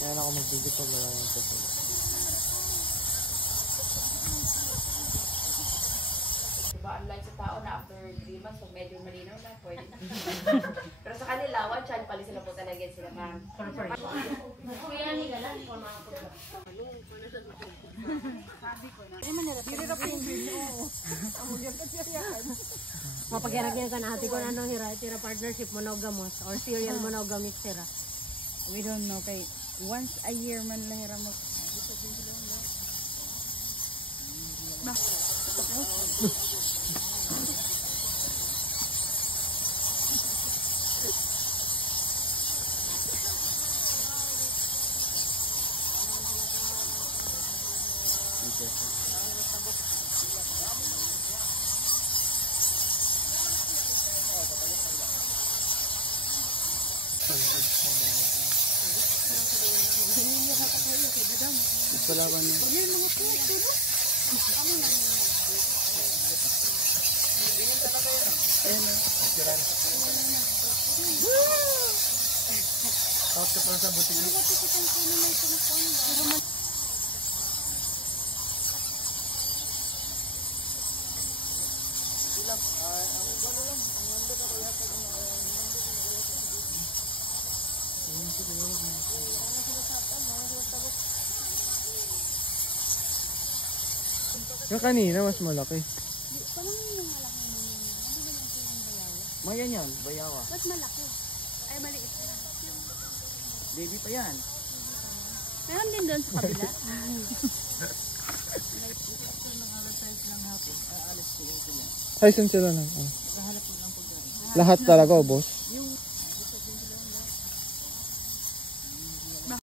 Kaya na ako mag-video pag wala yung cellphone. Diba, unlike sa tao na after 3 months, pag medyo malinaw na, pwede na. Pero sa kanila, one child pala sila po talaga sila, ma'am. Kuya na nila lang, kung mga po. Sabi ko na. Ay, manirap. Hirap yung video. Amulyan pa siya yan. Mapagyanagyan ka na ate ko na anong tira partnership monogamous or serial monogamous tira. We don't know kay once a year man lang hira mo. Palaban niya. Takot ka pala sa butik niya. Yung kanina mas malaki. Paano yung malaki mo yun? Ano ba yung bayawa? Mayan yan, bayawa. Mas malaki. Ay, maliit lang. Baby pa yan. Meron din doon sa kabila. Ay, saan sila na? Lahat talaga, boss? Yung